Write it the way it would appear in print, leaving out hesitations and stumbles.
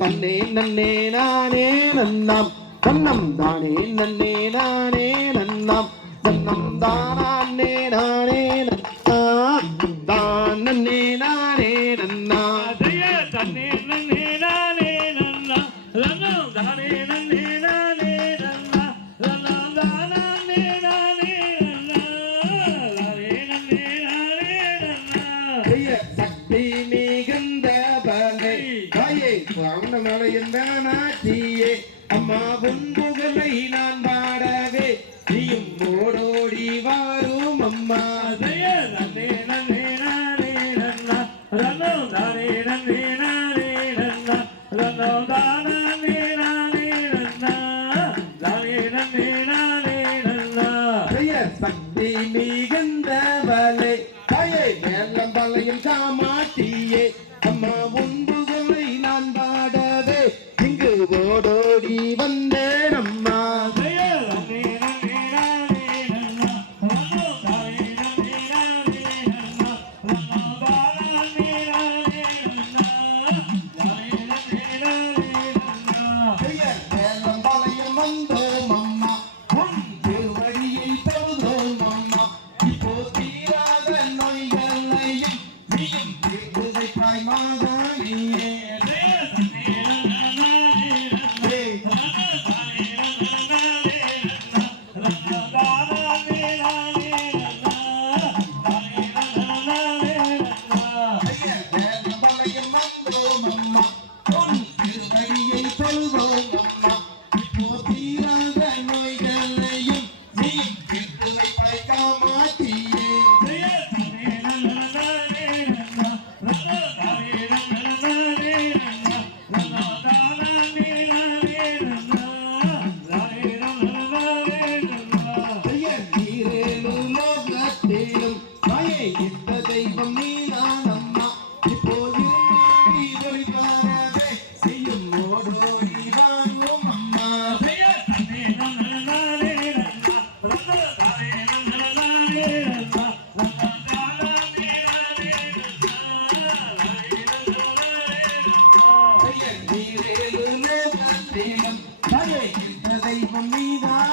தன்னே நன்னே நானே நன்னாம் தன்னம் தானே நன்னே நானே நன்னாம் தன்னம் தானே நானே நன்னாம் தான் நன்னே நானே நன்னா தன்னே நன்னே நானே நன்னா தன்னம் தானே நன்னே நானே நன்னா தன்னம் தானே நானே நன்னா தானே நன்னே நானே நன்னா சக்தி மிகுந்த பலை தாயே வாங்கமலை நாட்டியே அம்மா புண்புகளை நான் பாடவே நீயும் ஓடோடி வாரும் அம்மா நன்னே நன்னே நானே நன்னா தன்னம் தானே நன்னே நானே நன்னா தன்னம் தானே நானே நன்னா தானே நன்னே நானே நன்னா சக்தி மிகுந்த பலை தாயே மேலம் பலையும் சாமாட்டியே அம்மா முன்புகளை நான் பாடவே இங்கு ஓடோடி வந்தேன் அம்மா மேலம் பலையும் வந்தோம் அம்மா உன் திருவடியை தொழுதோம் அம்மா இப்போ தீராத நோய்களையும் நீயும் தீர்த்துதைப்பாய் மாதானியே தெய்வம் நீதான் அம்மா இப்போது செய்யும் ஓடோடி வாங்கும் அம்மா தெய்வம் நீதான்